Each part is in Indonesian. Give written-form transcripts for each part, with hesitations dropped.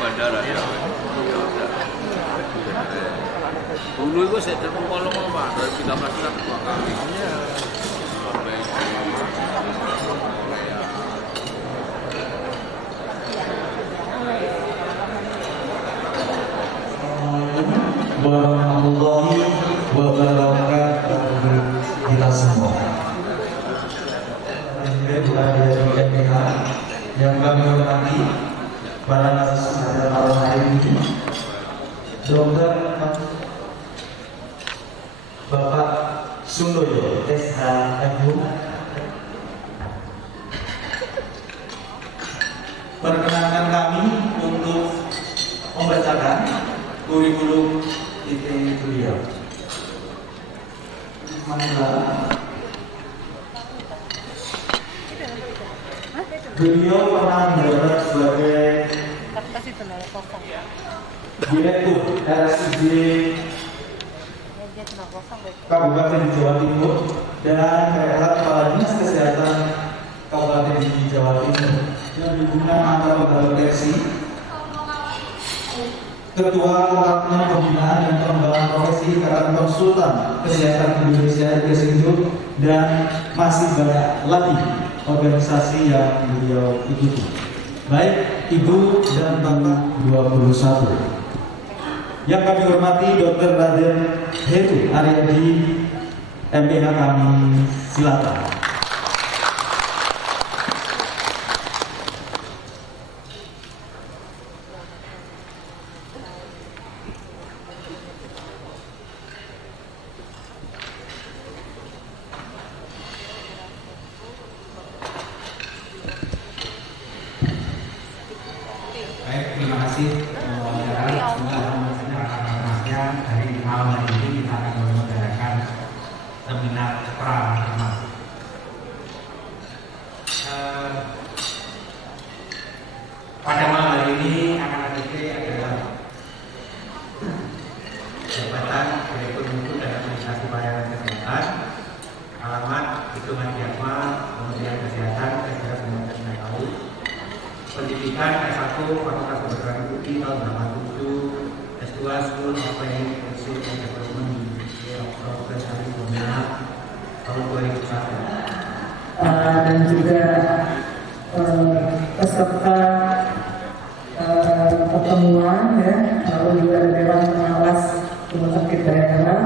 Bandara ya. Dulu itu saya terima kalau Pak, dari 13 tahun 2 kali. Warahmatullahi wabarakatuh kita semua. Dari MPH yang kami hormati para narasumber malam hari ini, Dr. Bapak Sundoyo SHMU, perkenankan kami untuk membacakan kurikulum itu beliau. Beliau pernah menjabat sebagai Direktur RSUD Kabupaten Jawa Timur dan Kepala Dinas Kesehatan Kabupaten Jawa Timur dan hubungan antar lembaga proteksi, Ketua Pelaksanaan Pembinaan dan Pengembangan Profesi Ikatan Konsultan Kesehatan Indonesia (IKSINDO), dan masih banyak lagi organisasi yang beliau ikuti. Baik Ibu dan Bapak 21. Yang kami hormati Dr. Raden Heru Aryadi, MPH, kami silakan. Terima kasih. Dari malam hari ini kita akan menyelenggarakan seminar pra-rehma. Pada malam hari ini akan adalah jabatan Direktur Mutu dan Administrasi Pelayanan Kesehatan, alamat Hitungan Jadwal Kementerian Kesehatan, Kesehatan Semuanya Kita Tahu, pendidikan S1 Fakultas Kedokteran UI tahun 87, S2 School of Training Institute and Development Profesor California tahun 2001. Dan juga peserta pertemuan ya, lalu juga ada Dewan Pengawas Rumah Sakit Daerah,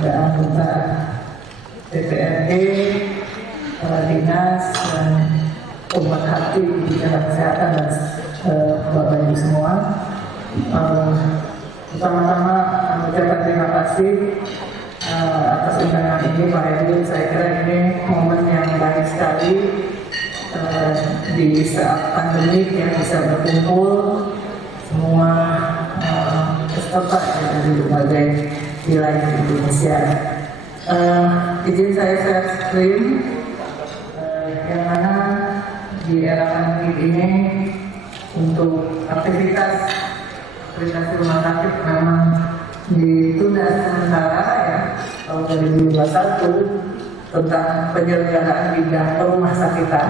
ada anggota DPRD, dinas dan pemerhati di bidang kesehatan dan Bapak Ibu semua. Pertama-tama mengucapkan terima kasih atas undangan ini Pak Edwin. Saya kira ini momen yang baik sekali di saat pandemi yang bisa berkumpul semua peserta dari berbagai wilayah di Indonesia. Izin saya share screen yang mana di era pandemi ini untuk aktivitas koordinasi rumah sakit memang ditunda sementara ya tahun 2021 tentang penyelenggaraan bidang rumah sakitan.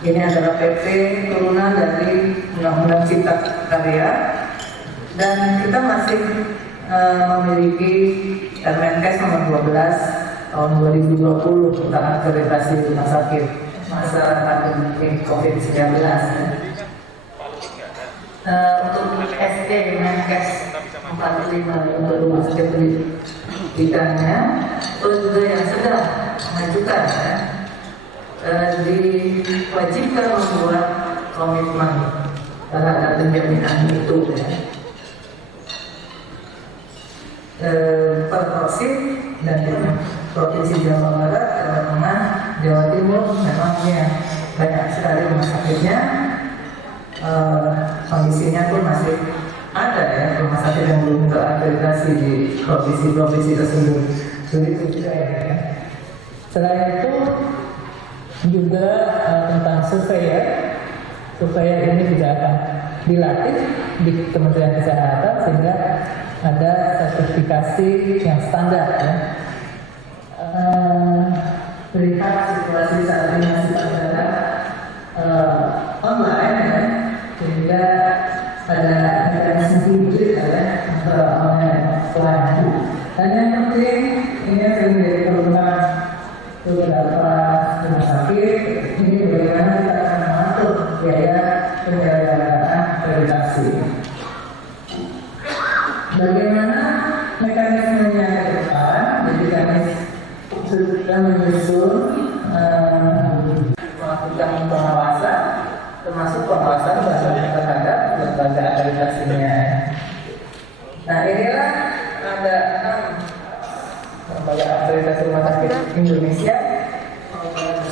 Ini adalah PP turunan dari Undang-Undang Cipta Karya dan kita masih memiliki Permenkes nomor 12 tahun 2020 tentang akreditasi rumah sakit masa pandemi COVID-19. Untuk SD Menkes 45 untuk rumah sakit pendidikannya, terus juga yang sedang mengajukan ya, diwajibkan membuat komitmen terhadap penjaminan itu ya. Per provinsi dan di provinsi Jawa Barat, Jawa Tengah, Jawa Timur memang ya banyak sekali rumah sakitnya. Kondisinya pun masih ada ya rumah sakit yang belum terakreditasi di provinsi-provinsi tersebut. Begitu juga ya. Selain itu juga tentang surveyor ini juga akan dilatih di Kementerian Kesehatan sehingga ada sertifikasi yang standar ya. Melihat situasi saat ini masih pada online ya. menyusun melakukan pengawasan, termasuk pengawasan terhadap lembaga akreditasinya. Nah, inilah ada 6 lembaga akreditasi rumah sakit Indonesia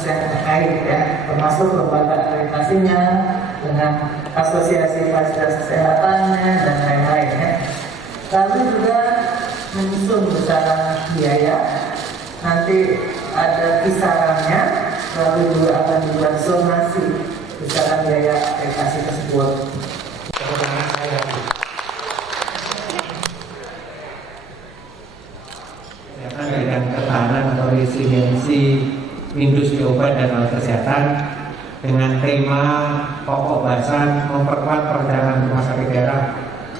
yang terkait ya, termasuk lembaga akreditasinya dengan asosiasi fasilitas kesehatannya dan lain-lain ya. Lalu juga menyusun besaran biaya, nanti ada kisarannya, lalu juga akan dibuat zonasi besaran biaya akreditasi tersebut. Dengan ketahanan atau resiliensi industri obat dan alat kesehatan dengan tema pokok bahasan memperkuat perencanaan rumah sakit daerah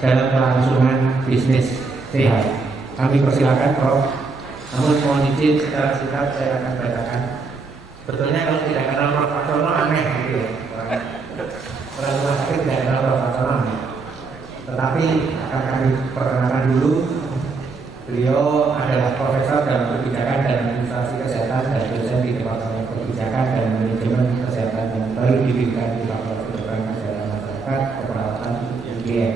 dalam kelangsungan bisnis sehat. Kami persilakan Prof. Namun mohon izin secara singkat saya akan bacakan. Betulnya kalau tidak kenal Prof. Aksono aneh gitu ya. Orang rumah sakit tidak kenal Prof. Aksono. Tetapi akan kami perkenalkan dulu. Beliau adalah profesor dalam kebijakan dan administrasi kesehatan dan dosen di Departemen Kebijakan dan Manajemen Kesehatan yang baru didirikan di Fakultas Kedokteran Kesehatan Masyarakat Keperawatan UGM.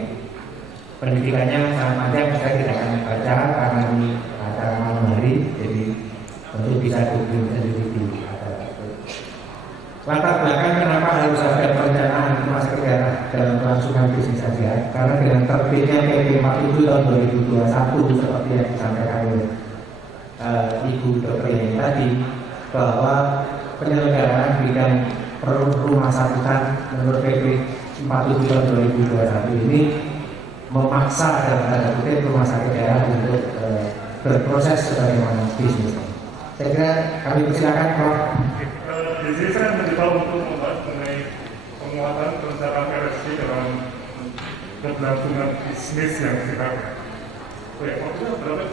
Pendidikannya sangat panjang, saya tidak akan baca karena ini acara malam hari, jadi tentu bisa dihubungi sendiri di acara itu. Latar belakang kenapa harus ada perencanaan rumah sakit daerah dalam kelangsungan bisnis sehat? Karena dengan terbitnya PP 47 tahun 2021 seperti yang disampaikan oleh Ibu Dr. Yani tadi, bahwa penyelenggaraan bidang rumah sakitan menurut PP 47 tahun 2021 ini memaksa dalam tanda kutip rumah sakit daerah untuk berproses sebagaimana bisnis. Saya kira kami persilakan Prof. Di sini saya mencoba untuk membahas mengenai penguatan perencanaan RSC dalam keberlangsungan bisnis yang sehat. Oke, waktunya berapa?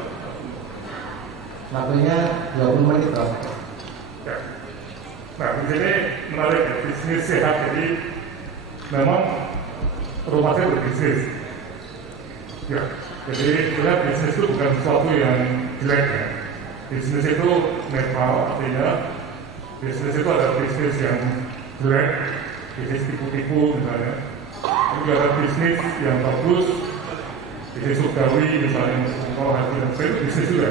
Waktunya 20 menit Prof. Ya. Nah, di sini menarik ya, bisnis sehat. Jadi memang rumah sakit berbisnis. Ya, jadi sebenarnya bisnis itu bukan sesuatu yang jelek ya. Bisnis itu netral, artinya bisnis itu ada bisnis yang jelek, bisnis tipu-tipu misalnya. Juga ada bisnis yang bagus, bisnis surgawi misalnya, kalau hasil yang itu bisnis juga.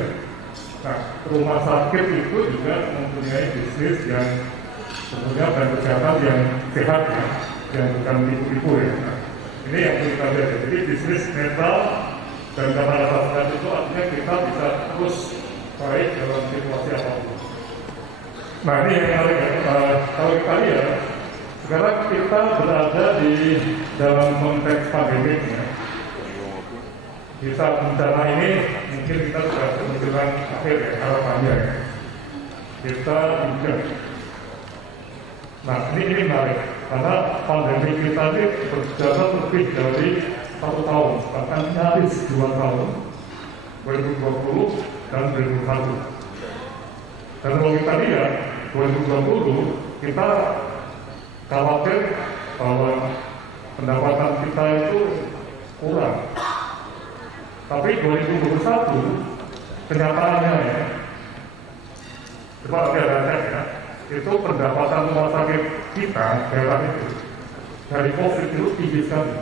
Nah, rumah sakit itu juga mempunyai bisnis yang tentunya dan kesehatan yang sehat ya, yang bukan tipu-tipu ya. Nah, ini yang kita lihat. Jadi bisnis netral dan karena ada sehat itu artinya kita bisa terus baik dalam situasi apapun. Nah, ini yang menarik ya. Kalau kita lihat sekarang kita berada di dalam konteks pandemi ya. Di saat bencana ini mungkin kita sudah menunjukkan akhir ya, harapannya ya. Kita juga. Nah, ini menarik karena pandemi kita ini berjalan lebih dari 1 tahun, bahkan nyaris 2 tahun, 2020 dan 2021. Dan kalau kita lihat 2020 kita khawatir bahwa pendapatan kita itu kurang. Tapi 2021 kenyataannya ya, coba nanti ada cek ya, itu pendapatan rumah sakit kita daerah itu dari COVID itu tinggi sekali.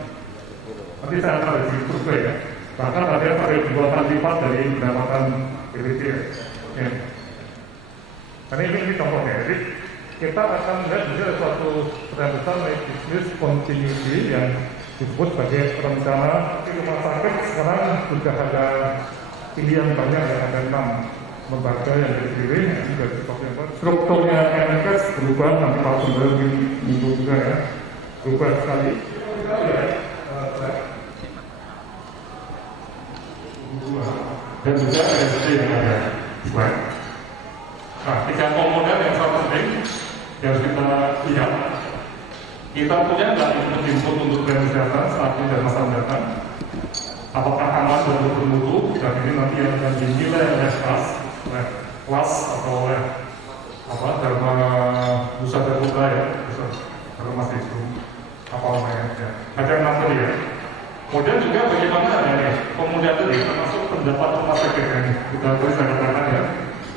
Nanti saya akan ada di survei ya, bahkan ada yang pada 2 kali lipat dari pendapatan BPJS. Ya. Karena ini contohnya, jadi kita akan melihat ada suatu tren besar dari bisnis continuity yang disebut sebagai perencana. Di rumah sakit sekarang sudah ada pilihan banyak ya, ada 6 lembaga yang dipilih, juga strukturnya MNKes berubah, nanti Pak Sumber minggu juga ya, berubah sekali. Dan juga RSC yang ada buat. Nah, 3 komponen yang sangat penting yang harus kita lihat. Kita punya nggak input untuk kesehatan saat ini dan masa mendatang? Apakah aman dan bermutu? Dan ini nanti yang akan dinilai oleh kelas atau oleh Dharma Nusa Dharma ya, kalau masih itu apa namanya ya. Ada 6 tadi ya. Kemudian juga bagaimana ya, kemudian tadi termasuk pendapat rumah sakit ya. Kita boleh saya katakan ya,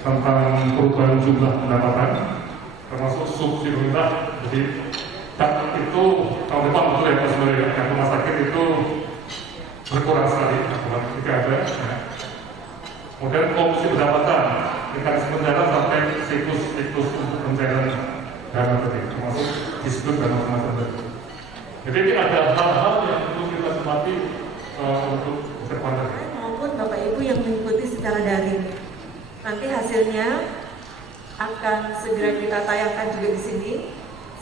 tentang perubahan jumlah pendapatan, termasuk subsidi rendah. Jadi itu tahun depan betul ya sebenarnya yang rumah sakit itu berkurang sekali, tidak ada. Ya. Kemudian komisi pendapatan, mekanisme dana sampai siklus pencairan dana tadi, termasuk disebut dana rumah sakit. Jadi ini ada hal-hal yang perlu kita cermati untuk berpandang. Maupun Bapak Ibu yang mengikuti secara daring. Nanti hasilnya akan segera kita tayangkan juga di sini,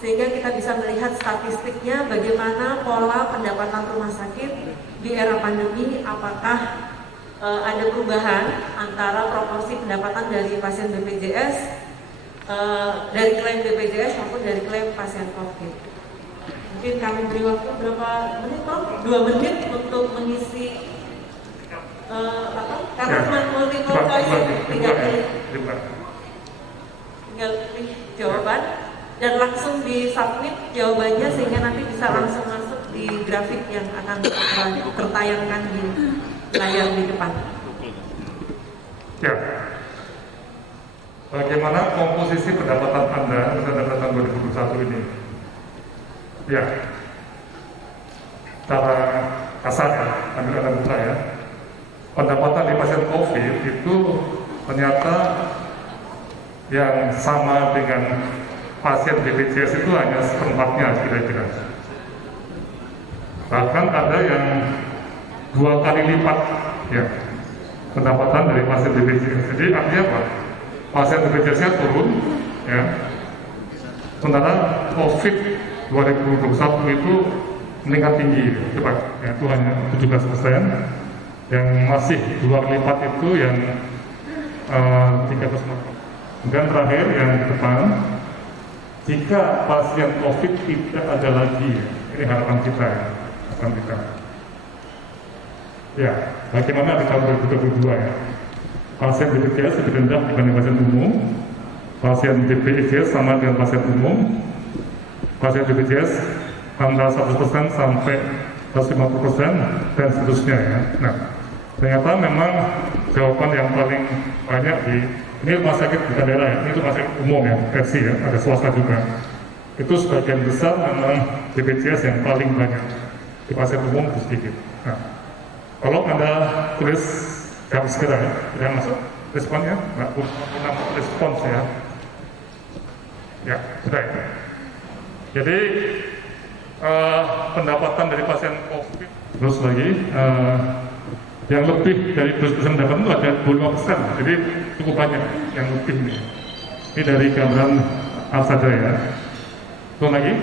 sehingga kita bisa melihat statistiknya bagaimana pola pendapatan rumah sakit di era pandemi, apakah ada perubahan antara proporsi pendapatan dari pasien BPJS, dari klaim BPJS maupun dari klaim pasien COVID. Mungkin kami beri waktu berapa menit, Tom? 2 menit untuk mengisi karena cuma multiple choice, tinggal pilih jawaban dan langsung di submit jawabannya sehingga nanti bisa langsung masuk di grafik yang akan tertayangkan di layar di depan. Ya, bagaimana komposisi pendapatan Anda pada tahun 2021 ini? Ya, cara kasar ya, ambil kata buka ya. Pendapatan di pasien COVID itu ternyata yang sama dengan pasien BPJS itu hanya seperempatnya kira-kira. Bahkan ada yang 2 kali lipat ya pendapatan dari pasien BPJS. Jadi artinya apa? Pasien BPJS-nya turun ya. Sementara COVID 2021 itu meningkat tinggi, cepat. Ya, itu hanya 17%. Yang masih 2 kali lipat itu yang 3%. Kemudian terakhir yang di depan, jika pasien COVID tidak ada lagi, ini harapan kita ya, harapan kita. Ya, bagaimana di tahun 2022 ya? Pasien BPJS lebih rendah dibanding pasien umum. Pasien BPJS sama dengan pasien umum. Pasien BPJS antara 100% sampai 150% dan seterusnya ya. Nah, ternyata memang jawaban yang paling banyak ini rumah sakit bukan daerah ya, ini rumah sakit umum ya, versi ya, ada swasta juga. Itu sebagian besar memang BPJS yang paling banyak, di pasien umum itu sedikit. Nah, kalau Anda tulis jawab segera ya, tidak masuk responnya, nggak pernah respons ya. Ya, sudah ya. Jadi pendapatan dari pasien COVID, terus lagi yang lebih dari 20% pendapatan itu ada 25%, jadi cukup banyak yang lebih ini. Ini dari gambaran saja ya. Terus lagi,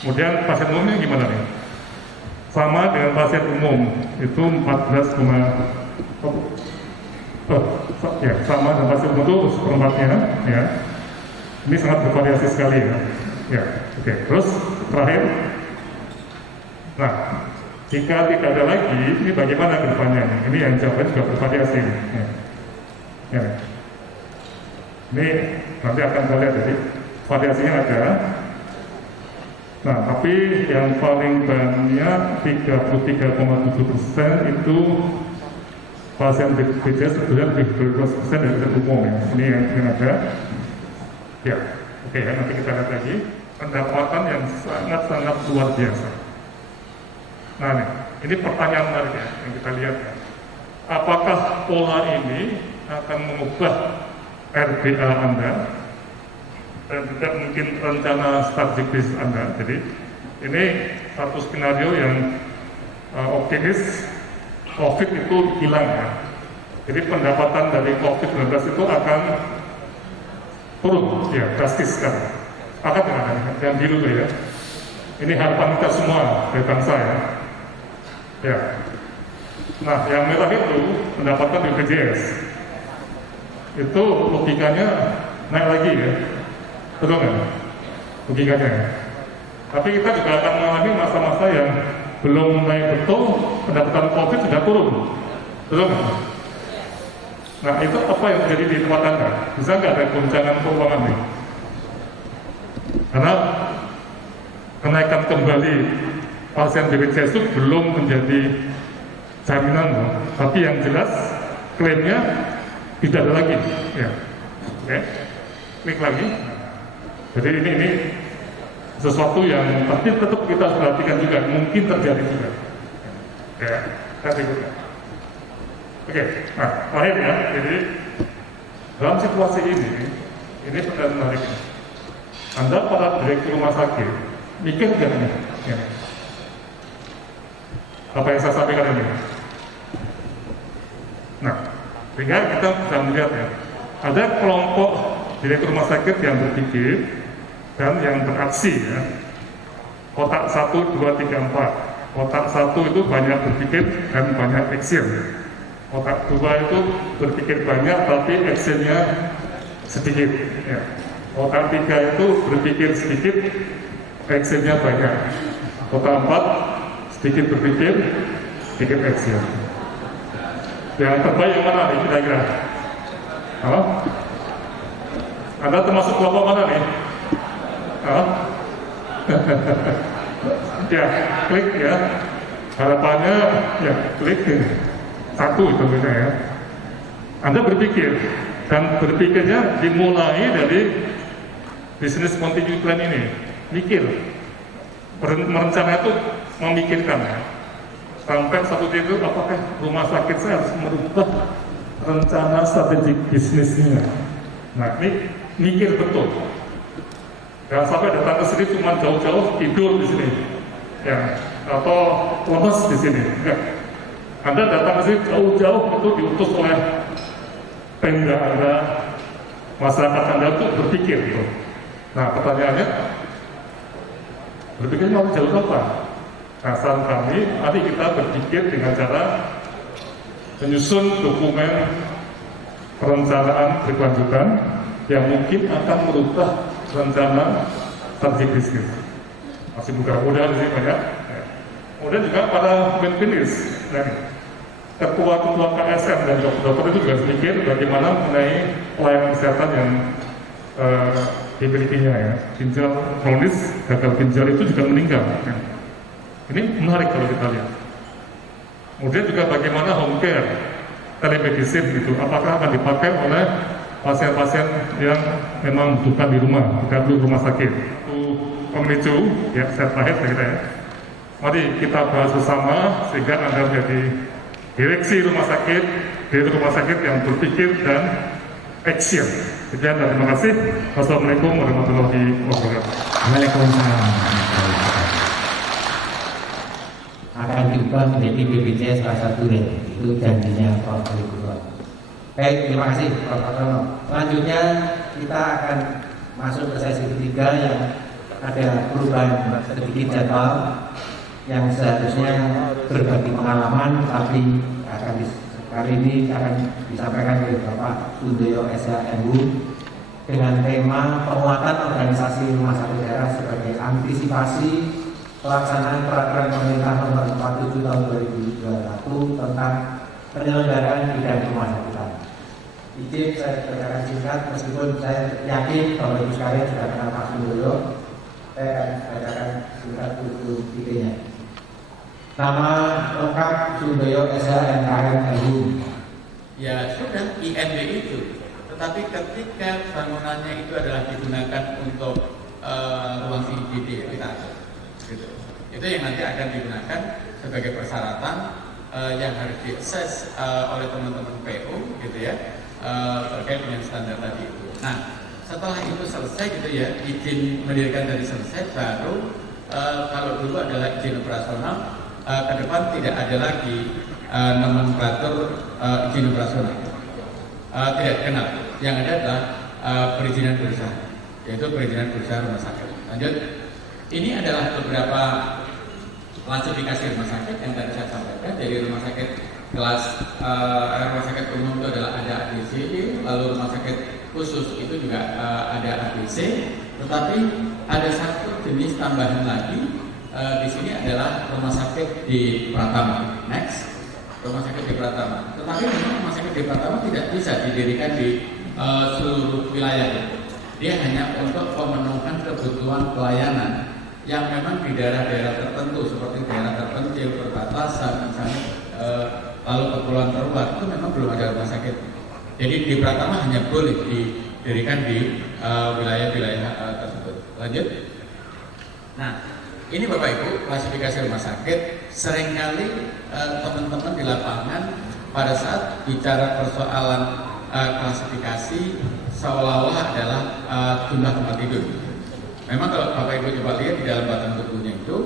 kemudian pasien umumnya gimana nih? Sama dengan pasien umum itu 14, ya sama dengan pasien umum itu seperempatnya ya. Ini sangat bervariasi sekali ya. Ya, oke. Terus terakhir, nah jika tidak ada lagi, ini bagaimana ke depannya? Ini yang jawabannya juga bervariasi. Ya. Ya. Ini nanti akan kita lihat jadi variasinya ada. Nah, tapi yang paling banyak 33,7% itu pasien BPJS sebetulnya lebih dari 12% dari pasien umum ya. Ini yang ada. Ya, oke ya, nanti kita lihat lagi pendapatan yang sangat-sangat luar biasa. Nah, ini pertanyaan menarik ya, yang kita lihat ya. Apakah pola ini akan mengubah RBA Anda dan juga mungkin rencana strategis Anda? Jadi ini satu skenario yang optimis, COVID itu hilang ya. Jadi pendapatan dari COVID-19 itu akan turun, ya drastis kan. Akan dengan yang biru tuh ya. Ini harapan kita semua dari bangsa ya. Ya. Nah, yang merah itu pendapatan BPJS. Itu logikanya naik lagi ya. Betul nggak? Logikanya ya. Tapi kita juga akan mengalami masa-masa yang belum naik betul, pendapatan COVID sudah turun. Betul nggak? Nah, itu apa yang terjadi di tempat Anda? Bisa nggak ada goncangan keuangan nih? Karena kenaikan kembali pasien BPJS itu belum menjadi jaminan loh. Tapi yang jelas klaimnya tidak ada lagi. Ya. Oke, klik lagi. Jadi ini sesuatu yang tapi tetap kita harus perhatikan juga, mungkin terjadi juga. Ya, kita berikutnya. Oke, nah terakhir ya, jadi dalam situasi ini benar menarik. Anda para direktur rumah sakit, mikir nggak ini? Ya. Apa yang saya sampaikan ini? Nah, sehingga kita bisa melihat ya, ada kelompok direktur rumah sakit yang berpikir dan yang beraksi ya. Kotak 1, 2, 3, 4. Kotak 1 itu banyak berpikir dan banyak action. Kotak 2 itu berpikir banyak tapi actionnya sedikit ya. Kotak 3 itu berpikir sedikit, actionnya banyak. Kotak 4 sedikit berpikir, sedikit action. Yang terbaik yang mana nih kira-kira? Anda termasuk kelompok mana nih? Ya, klik ya. Harapannya ya klik satu tentunya ya. Anda berpikir dan berpikirnya dimulai dari bisnis continuity plan ini. Mikir, merencana itu memikirkan ya. Sampai satu titik apakah rumah sakit saya harus merubah rencana strategik bisnisnya. Nah ini mikir betul. Jangan sampai datang ke sini cuma jauh-jauh tidur di sini, ya, atau lemes di sini. Enggak. Anda datang ke sini jauh-jauh itu diutus oleh Pemda Anda, masyarakat Anda untuk berpikir. Gitu. Nah pertanyaannya, berpikirnya mau jauh apa? Nah, saran kami, mari kita berpikir dengan cara menyusun dokumen perencanaan berkelanjutan yang mungkin akan merubah rencana strategi bisnis. Masih mudah-mudahan sih banyak. Ya. Kemudian juga para pemimpin ketua-ketua KSM dan dokter itu juga sedikit bagaimana mengenai pelayanan kesehatan yang dimilikinya ya. Ginjal kronis, gagal ginjal itu juga meninggal. Ya. Ini menarik kalau kita lihat. Kemudian juga bagaimana home care, telemedicine gitu, apakah akan dipakai oleh pasien-pasien yang memang bukan di rumah, tidak perlu rumah sakit. Itu pemicu, ya saya terakhir saya kira ya. Mari kita bahas bersama sehingga Anda menjadi direksi rumah sakit, direktur rumah sakit yang berpikir dan action. Sekian dan terima kasih. Wassalamualaikum warahmatullahi wabarakatuh. Waalaikumsalam. Akan diubah menjadi BPJS kelas 1 itu janjinya Prof. Gubernur. Baik, terima kasih Prof. Artono. Selanjutnya kita akan masuk ke sesi ketiga yang ada perubahan sedikit jadwal yang seharusnya berbagi pengalaman, tapi kali ini akan disampaikan oleh Bapak Sundoyo SHMU dengan tema penguatan organisasi rumah sakit daerah sebagai antisipasi pelaksanaan peraturan pemerintah nomor 47 tahun 2021 tentang penyelenggaraan bidang rumah sakitan. Izin saya bacakan singkat meskipun saya yakin Bapak Ibu sekalian sudah kenal Pak Sundoyo. Saya akan bacakan singkat dulu idenya. Nama lengkap Sundoyo SHMU. Ya sudah IMB itu. Tetapi ketika bangunannya itu adalah digunakan untuk ruang IGD kita gitu. Itu yang nanti akan digunakan sebagai persyaratan yang harus diakses oleh teman-teman PU gitu ya terkait dengan standar tadi itu. Nah setelah itu selesai gitu ya, izin mendirikan dari selesai, baru kalau dulu adalah izin operasional, ke depan tidak ada lagi nomenklatur izin operasional, tidak dikenal. Yang ada adalah perizinan berusaha, yaitu perizinan berusaha rumah sakit. Lanjut. Ini adalah beberapa klasifikasi rumah sakit yang tadi saya sampaikan. Jadi rumah sakit kelas rumah sakit umum itu adalah ada ADC, lalu rumah sakit khusus itu juga ada ADC. Tetapi ada satu jenis tambahan lagi di sini adalah rumah sakit di Pratama. Next, rumah sakit di Pratama. Tetapi memang rumah sakit di Pratama tidak bisa didirikan di seluruh wilayah. Dia hanya untuk pemenuhan kebutuhan pelayanan yang memang di daerah-daerah tertentu seperti daerah terpencil, perbatasan misalnya, lalu kepulauan terluar itu memang belum ada rumah sakit Jadi di Pratama hanya boleh didirikan di wilayah-wilayah tersebut. Lanjut. Nah, ini Bapak Ibu klasifikasi rumah sakit. Seringkali teman-teman di lapangan pada saat bicara persoalan klasifikasi seolah-olah adalah jumlah tempat tidur. Memang kalau Bapak Ibu coba lihat di dalam batang tubuhnya itu,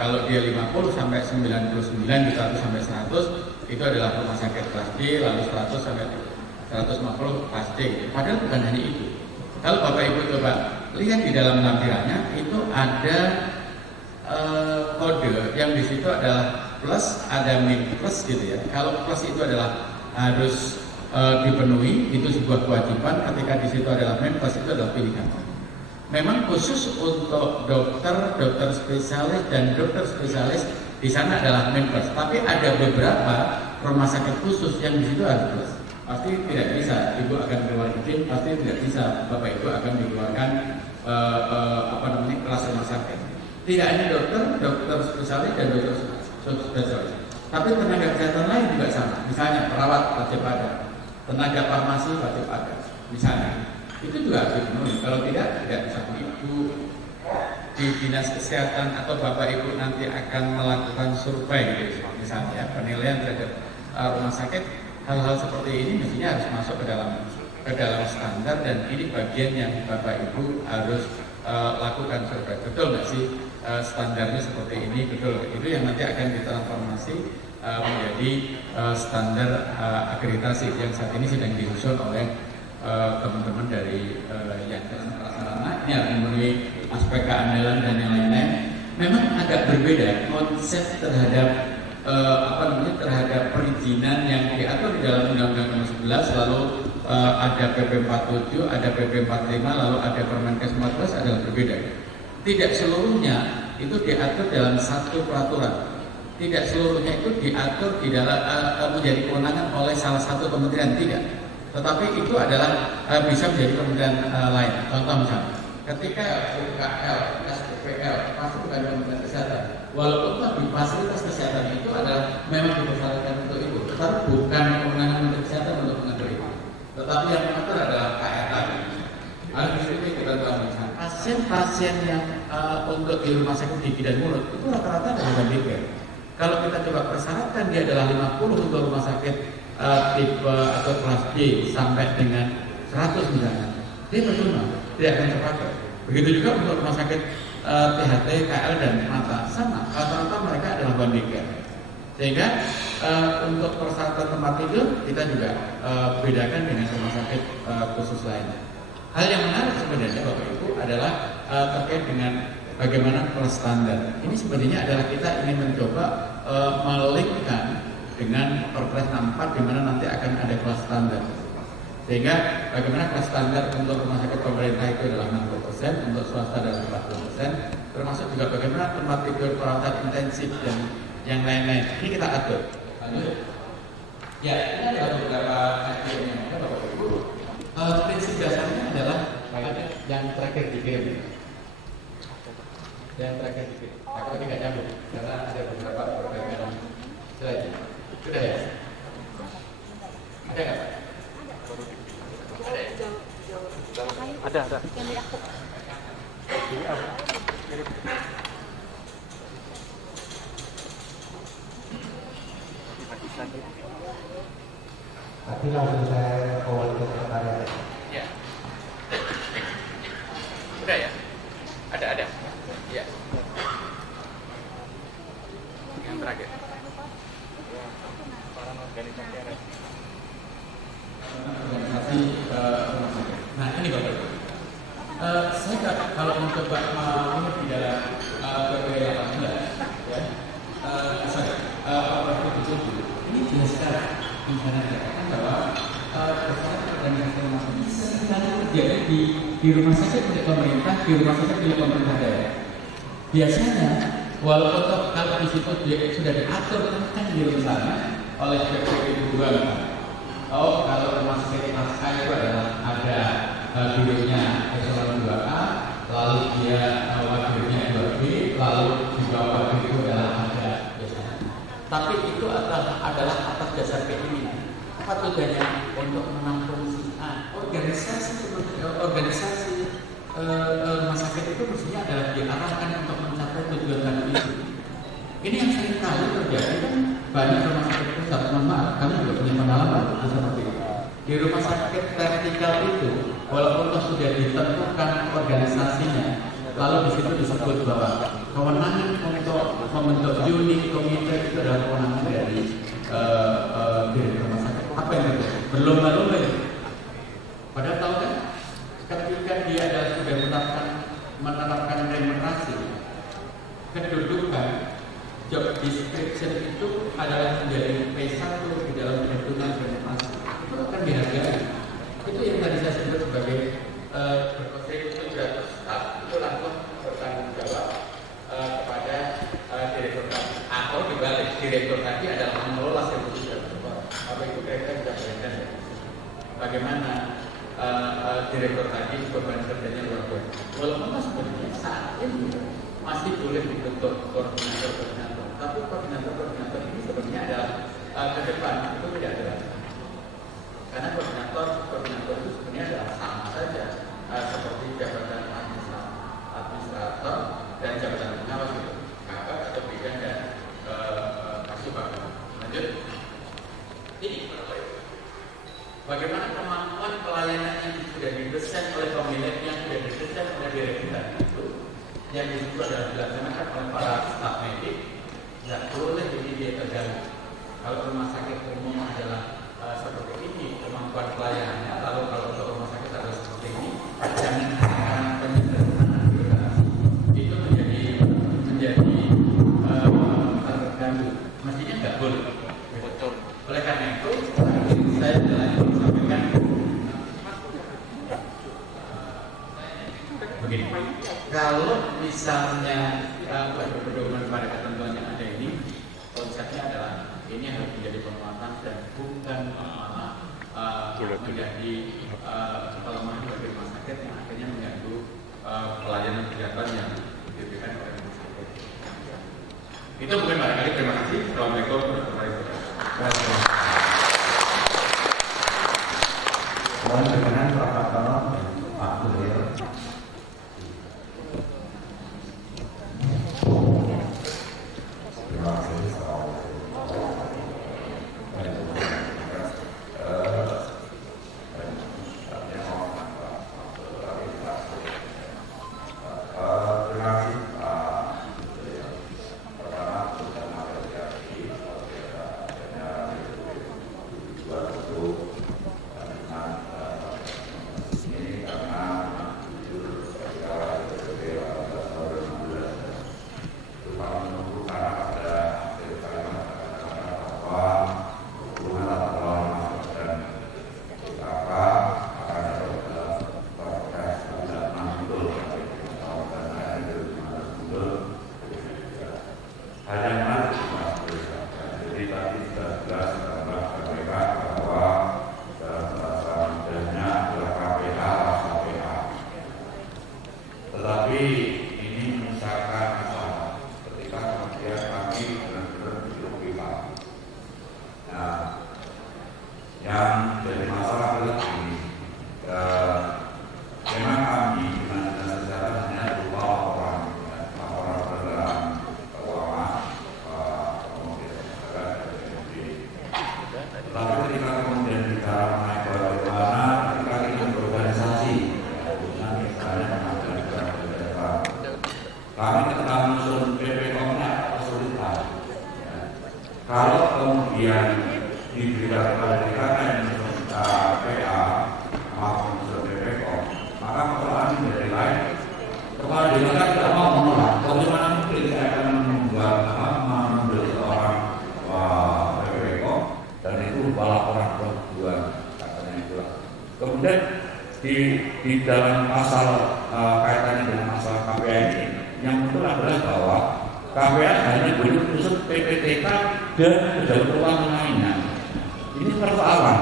kalau dia 50 sampai 99, 100 sampai 100 itu adalah rumah sakit kelas D, lalu 100 sampai 150 kelas D. Padahal bukan hanya itu. Kalau Bapak Ibu coba lihat di dalam lampirannya itu ada kode yang di situ adalah plus, ada min plus gitu ya. Kalau plus itu adalah harus dipenuhi, itu sebuah kewajiban. Ketika di situ adalah min plus, itu adalah pilihan. Memang khusus untuk dokter spesialis dan dokter spesialis di sana adalah min plus. Tapi ada beberapa rumah sakit khusus yang di situ harus plus. Pasti tidak bisa Ibu akan keluar izin, pasti tidak bisa Bapak Ibu akan dikeluarkan kelas rumah sakit. Tidak hanya dokter spesialis dan dokter spesialis, tapi tenaga kesehatan lain juga sama. Misalnya perawat wajib ada, tenaga farmasi wajib ada, misalnya. Itu juga harus dipenuhi. Kalau tidak bisa. Ibu di dinas kesehatan atau Bapak Ibu nanti akan melakukan survei, misalnya penilaian terhadap rumah sakit, hal-hal seperti ini mestinya harus masuk ke dalam standar, dan ini bagian yang Bapak Ibu harus lakukan survei. Betul nggak sih standarnya seperti ini? Betul. Itu yang nanti akan ditransformasi menjadi standar akreditasi yang saat ini sedang disusun oleh teman-teman dari yang prasarana. Ini harus memenuhi aspek keandalan dan yang lain-lain. Memang agak berbeda konsep terhadap terhadap perizinan yang diatur di dalam Undang-Undang Nomor 11, lalu ada PP 47, ada PP 45, lalu ada Permenkes 14 adalah berbeda. Tidak seluruhnya itu diatur dalam satu peraturan. Tidak seluruhnya itu diatur di dalam menjadi kewenangan oleh salah satu kementerian, tidak. Tetapi itu adalah bisa menjadi kementerian lain. Contoh misalnya, ketika UKL, SPPL, pasti bukan Kementerian Kesehatan. Walaupun tapi fasilitas kesehatan itu adalah memang dipersyaratkan untuk itu, tetapi bukan kewenangan Menteri Kesehatan untuk mengatur itu. Tetapi yang mengatur adalah KRT. Harus ini kita tahu misalnya. Pasien-pasien yang untuk di rumah sakit gigi dan mulut itu rata-rata adalah Medicare. Kalau kita coba persyaratkan dia adalah 50 untuk rumah sakit tipe atau kelas D sampai dengan 100 misalnya, dia percuma, tidak akan terpakai. Begitu juga untuk rumah sakit THT, KL dan mata sama, rata-rata mereka adalah Medicare. Sehingga untuk persyaratan tempat tidur kita juga bedakan dengan rumah sakit khusus lainnya. Hal yang menarik sebenarnya Bapak Ibu adalah terkait dengan bagaimana kelas standar. Ini sebenarnya adalah kita ingin mencoba melinkkan dengan Perpres 64 di mana nanti akan ada kelas standar. Sehingga bagaimana kelas standar untuk rumah sakit pemerintah itu adalah 60%, untuk swasta adalah 40%, termasuk juga bagaimana tempat tidur perawatan intensif dan yang lain-lain. Ini kita atur. Ya, ini adalah beberapa kajian yang ada Bapak Ibu. Prinsip dasarnya adalah yang terakhir dikirim. Yang terakhir dikirim. Aku tadi nggak nyambung karena ada beberapa perbedaan slide. Sudah ya? Ada nggak Pak? Ada. Tapi langsung saya forward ke pertanyaan. Ya. Sudah ya? Ada. Ya. Yang terakhir. Organisasi rumah sakit. Nah ini Bapak Ibu. Saya kalau mencoba ini di dalam PP 18 ya. Ini jelas sekali misalnya dikatakan bahwa organisasi rumah sakit seringkali terjadi di rumah sakit milik pemerintah, di rumah sakit milik pemerintah daerah. Biasanya walaupun kalau di situ sudah diatur tentang di sana oleh PP 2. Oh, kalau rumah sakit kelas A itu adalah ada birunya eselon 2A, lalu dia wakilnya 2B, lalu di bawah itu adalah ada biasanya. Tapi itu adalah atas dasar keinginan. Apa tujuannya? Untuk menampung si A. Organisasi rumah sakit itu mestinya adalah diarahkan untuk mencapai tujuan tadi itu. Ini yang sering kali terjadi kan, banyak rumah sakit pusat, mohon maaf, kami juga punya pengalaman seperti itu. Di rumah sakit vertikal itu, walaupun sudah ditentukan organisasinya, lalu di situ disebut bahwa kewenangan untuk membentuk unit komite itu adalah kewenangan dari rumah sakit. Apa yang terjadi? Berlomba-lomba itu. Padahal tahu kan, ketika dia sudah menerapkan remunerasi, kedudukan job description itu adalah menjadi P1 di dalam perhitungan remunerasi. Itu akan dihargai. Itu yang tadi saya sebut sebagai berkontribusi terhadap staff, itu langsung bertanggung jawab kepada direktur tadi. Atau dibalik, direktur tadi adalah mengelola servisi tersebut. Apa itu kira-kira sudah beredar ya? Bagaimana direktur tadi beban kerjanya luar biasa. Walaupun sebenarnya saat ini masih boleh dibentuk koordinator, tapi koordinator ini sebenarnya adalah ke depan itu tidak ada. Karena koordinator itu sebenarnya adalah sama saja seperti jabatan administrator dan jabatan pengawas itu, kabar atau bidang dan kasubag. Lanjut. Ini bagaimana kemampuan pelayanan yang sudah didesain oleh pemilik, yang sudah didesain oleh direktur itu, yang itu adalah dilaksanakan oleh para staf medik, tidak boleh ini dia terganggu. Kalau rumah sakit umum adalah seperti ini kemampuan pelayanannya, lalu kalau untuk rumah sakit adalah seperti ini, jangan penyederhanaan birokrasi itu menjadi terganggu. Mestinya nggak boleh. Betul. Oleh karena itu, saya telah sampaikan begini. Kalau misalnya berpedoman pada ketentuan yang ada ini, konsepnya adalah ini harus menjadi penguatan dan bukan menjadi kelemahan bagi rumah sakit yang akhirnya mengganggu pelayanan kesehatan yang diberikan oleh rumah sakit. Itu mungkin barangkali. Terima kasih. Assalamualaikum warahmatullahi wabarakatuh. Mohon berkenan Pak Kapal, Pak Gubernur. Terima kasih. Di dalam pasal kaitannya dengan masalah KPA ini, yang betul adalah bahwa KPA hanya boleh khusus PPTK dan pejabat keuangan lainnya. Ini persoalan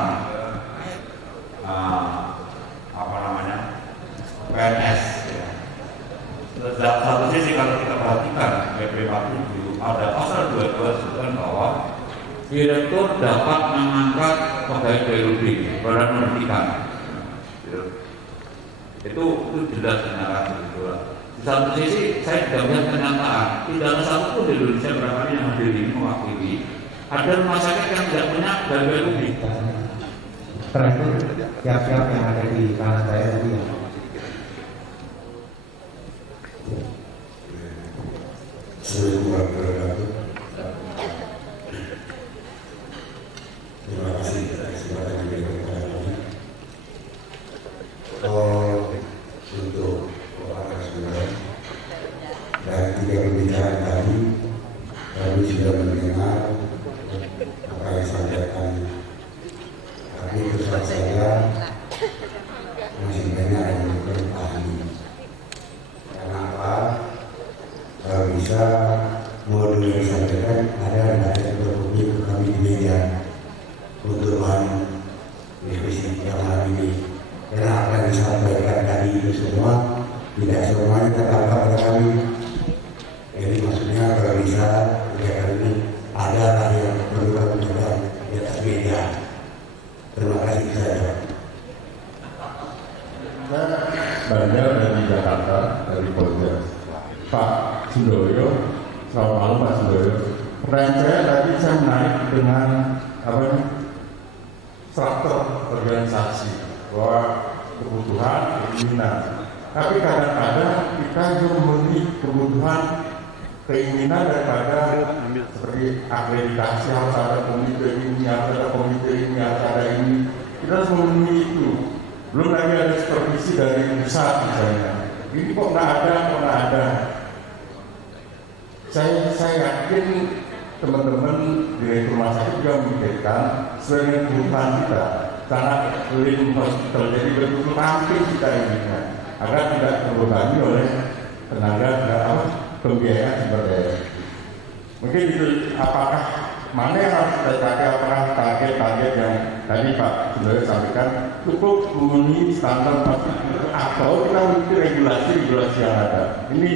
PNS. Ya. Satu sisi kalau kita perhatikan PP 47 ada pasal 22 disebutkan bahwa direktur dapat mengangkat pegawai BLUB badan pendidikan. Itu jelas kenyataan itu. Di satu sisi saya tidak melihat kenyataan tidak ada satupun di Indonesia barangkali yang hadir ini mewakili ada rumah sakit yang tidak punya dari BLUB. Terakhir siap-siap yang ada di kanan saya tadi ya. Assalamualaikum warahmatullahi wabarakatuh. Terima kasih atas kesempatan yang diberikan kepada kami. Untuk Bapak Kasubag dan 3 pembicaraan tadi, kami sudah mendengar apa yang disampaikan. Tapi terus saya masih banyak yang belum pahami. Kenapa? Kalau bisa modul yang disampaikan ada berpublik ke kami di media untuk bahan diskusi yang malam ini. Karena apa yang disampaikan tadi itu semua tidak semuanya tertangkap pada kami. Jadi maksudnya kalau bisa kegiatan ini adalah yang perlu kami tekan di atas media. Terima kasih saja. Banyak dari Jakarta, dari Polda. Pak Sudoyo, selamat malam Pak Sudoyo. Pertanyaan saya tadi saya menarik dengan struktur organisasi bahwa kebutuhan, keinginan. Tapi kadang-kadang kita juga memenuhi kebutuhan, keinginan daripada seperti akreditasi harus ada komite ini, harus ada komite ini, harus ada ini. Kita harus memenuhi itu. Belum lagi ada supervisi dari pusat misalnya. Ini kok nggak ada. Saya yakin teman-teman di rumah sakit juga memikirkan sesuai dengan kebutuhan kita. Sangat clean hospital, jadi betul-betul ramping kita ini agar tidak terbebani oleh tenaga pembiayaan sumber daya. Mungkin itu apakah mana yang harus kita capai, apakah target-target yang tadi Pak Sudoyo sampaikan cukup memenuhi standar atau kita mengikuti regulasi yang ada. Ini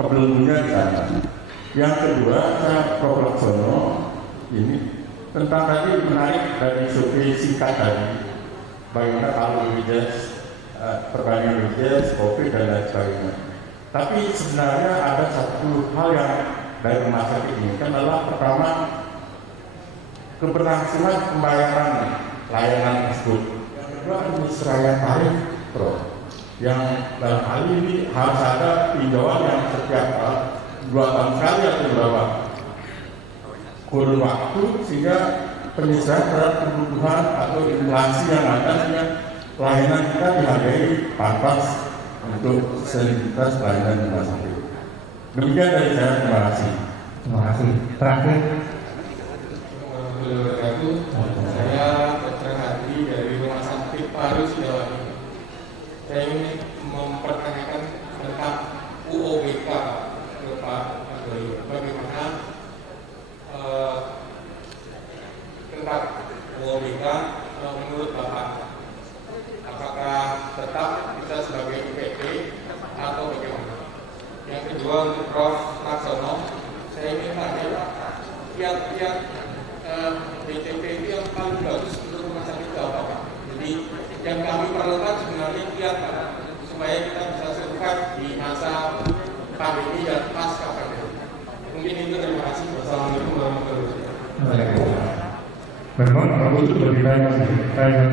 problemnya di sana. Yang kedua, saya Prof. Laksono ini tentang tadi menarik dari survei singkat tadi bagaimana kalau BPJS, perbandingan BPJS, COVID dan lain sebagainya. Tapi sebenarnya ada satu hal yang dari rumah sakit ini kan adalah pertama keberlangsungan pembayaran layanan tersebut. Yang kedua penyesuaian tarif, Prof. Yang dalam hal ini harus ada tinjauan yang setiap 2 tahun sekali atau berapa kurun waktu sehingga penyesuaian terhadap kebutuhan atau inflasi yang ada sehingga layanan kita dihargai pantas untuk seliditas layanan rumah sakit. Demikian dari saya, terima kasih. Terima kasih. Terakhir. Saya Dr. Hadi dari Rumah Sakit Paru Jawa Timur. Saya ingin mempertanyakan tentang UOBK ke Pak Doyo. Bagaimana tentang UOBK menurut Bapak? Apakah tetap kita sebagai UPT atau bagaimana? Yang kedua untuk Prof. Laksono, saya ingin tanya kiat-kiat BTP itu yang paling bagus untuk rumah sakit itu apa Pak? Jadi yang kami perlukan sebenarnya kiat Pak, supaya kita bisa survive di masa pandemi dan pasca pandemi. Mungkin itu, terima kasih. Wassalamualaikum warahmatullahi wabarakatuh. Memang aku itu berkaitan.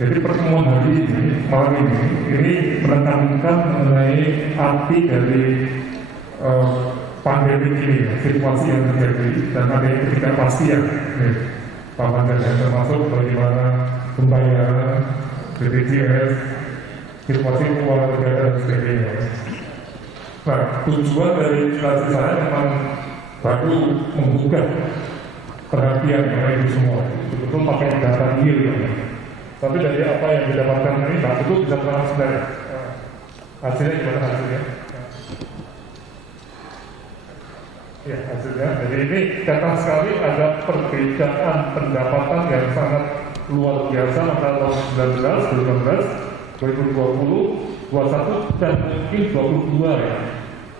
Jadi pertemuan hari ini, malam ini menekankan mengenai arti dari pandemi ini, situasi yang terjadi dan ada ketidakpastian. Dan termasuk bagaimana pembayaran BPJS, situasi keuangan negara dan sebagainya. Nah, tujuan dari ilustrasi saya memang baru membuka perhatian mengenai itu semua. Betul pakai data real. Tapi dari apa yang didapatkan ini, Pak, itu bisa terang sebenarnya. Hasilnya gimana hasilnya? Ya, hasilnya. Jadi ini kelihatan sekali ada perbedaan pendapatan yang sangat luar biasa antara tahun 2019, 2020, 2021, dan mungkin 2022 ya.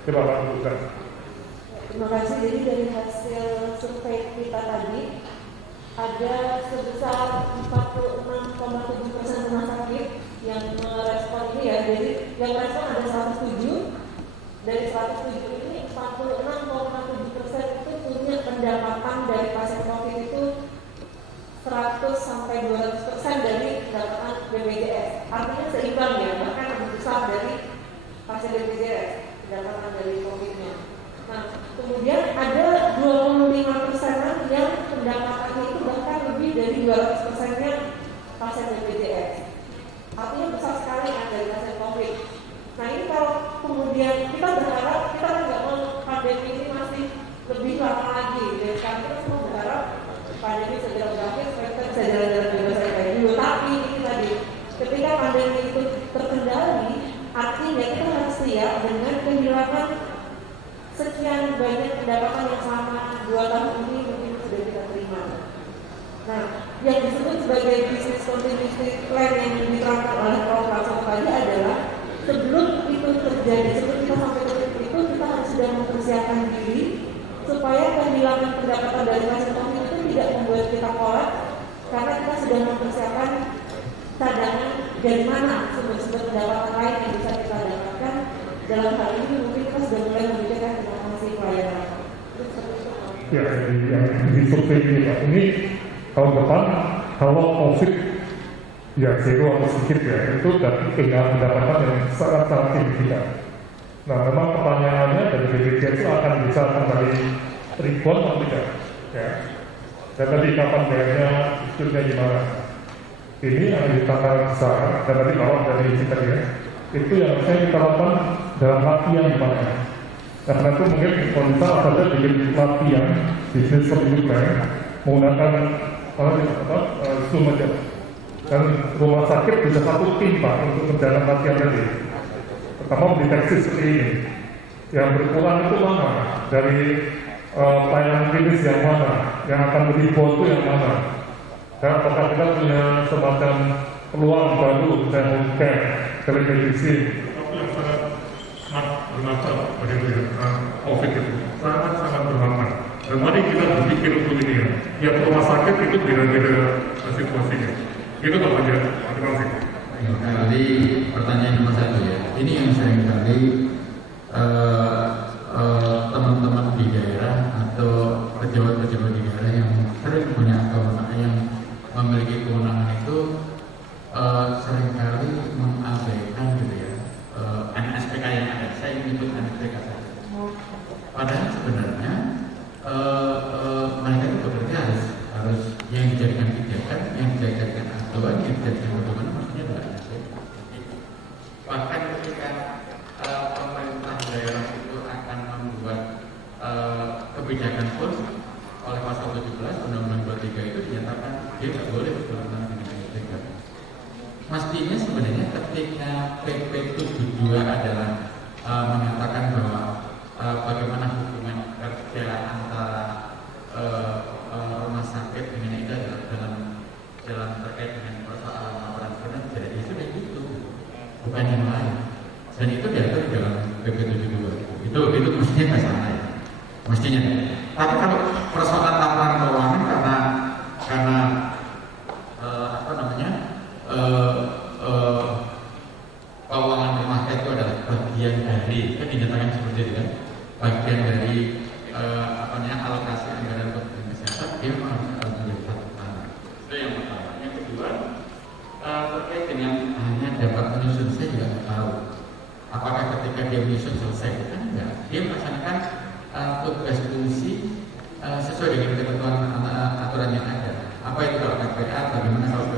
Coba Pak, bukan. Terima kasih. Jadi dari hasil survei kita tadi ada sebesar 46,7% rumah sakit yang merespon ini ya. Jadi yang merespon ada 107. Dari 107 ini 46,7% itu punya pendapatan dari pasien COVID itu 100-200% dari pendapatan BPJS. Artinya seimbang ya, bahkan lebih besar dari pasien BPJS pendapatan dari COVID-nya. Nah, kemudian ada 25%-an yang pendapatannya itu bahkan lebih dari 200%-nya pasien BPJS. Artinya besar sekali kan dari pasien COVID. Nah ini kalau kemudian kita berharap, kita nggak mau pandemi ini masih lebih lama lagi. Dan kita semua berharap pandemi segera berakhir supaya kita bisa jalan-jalan bebas kayak dulu. Tapi ini tadi, ketika pandemi itu terkendali, artinya kita harus siap dengan kehilangan sekian banyak pendapatan yang selama 2 tahun ini mungkin sudah kita terima. Nah, yang disebut sebagai business continuity plan yang diterapkan oleh Prof. Prasojo tadi adalah sebelum itu terjadi, sebelum kita sampai ke titik itu, kita harus sudah mempersiapkan diri supaya kehilangan pendapatan dari pasien COVID itu tidak membuat kita kolap, karena kita sudah mempersiapkan cadangan dari mana sumber-sumber pendapatan lain yang bisa kita dapatkan. Dalam hal ini mungkin kita sudah mulai memikirkan informasi pelayanan. Ya, di survei ini tahun depan kalau COVID ya zero atau sedikit ya, itu kehilangan pendapatan yang sangat signifikan. Nah, memang pertanyaannya dari BPJS itu akan bisa kembali rebound atau tidak, ya. Dan tadi kapan bayarnya, istilahnya gimana? Ini ada di tantangan besar, dan tadi kalau dari kita ya, itu yang saya kita lakukan dalam latihan gimana? Karena itu mungkin kita saja bikin latihan bisnis continuity plan menggunakan Zoom aja. Dan rumah sakit bisa satu tim Pak untuk berjalan latihan tadi. Pertama mendeteksi seperti ini. Yang berkurang itu mana? Dari pelayanan klinis yang mana? Yang akan berubah itu yang mana? Dan apakah kita punya semacam peluang baru, misalnya home care, telemedicine, yang sangat bermanfaat bagi COVID itu, sangat bermanfaat. Dan mari kita berpikir untuk ini ya. Tiap rumah sakit itu beda-beda situasinya. Itu Pak aja, terima kasih. Kali pertanyaan nomor 1 ya. Ini yang sering kali teman-teman di daerah atau pejabat-pejabat di daerah yang sering punya kewenangan, yang memiliki kewenangan itu seringkali mengabaikan gitu ya NSPK yang ada. Saya menyebut NSPK saja. Padahal sebenarnya mereka itu bekerja harus yang dijadikan kebijakan, yang dijadikan aturan, yang dijadikan bagaimana maksudnya adalah bahkan ketika pemerintah daerah itu akan membuat kebijakan pun oleh pasal 17 Undang-Undang 23 itu dinyatakan dia tidak boleh bertentangan dengan NSPK. Mestinya sebenarnya ketika PP 72 adalah mengatakan bahwa bagaimana hubungan kerja antara rumah sakit dengan itu adalah dalam terkait dengan persoalan laporan kinerja, jadi sudah itu bukan yang lain, dan itu diatur di dalam PP 72 itu mestinya nggak salah ya, mestinya. Tapi kalau persoalan laporan keuangan karena apa namanya keuangan rumah sakit itu adalah bagian dari, kan dinyatakan seperti itu kan, bagian dari apa namanya alokasi anggaran kementerian kesehatan, dia harus menjadi satu tangan. Itu yang pertama. Yang kedua terkait dengan hanya dapat menyusun, saya juga nggak tahu apakah ketika dia menyusun selesai kan enggak, dia melaksanakan tugas fungsi sesuai dengan ketentuan aturan yang ada. Apa itu kalau KPA, bagaimana kalau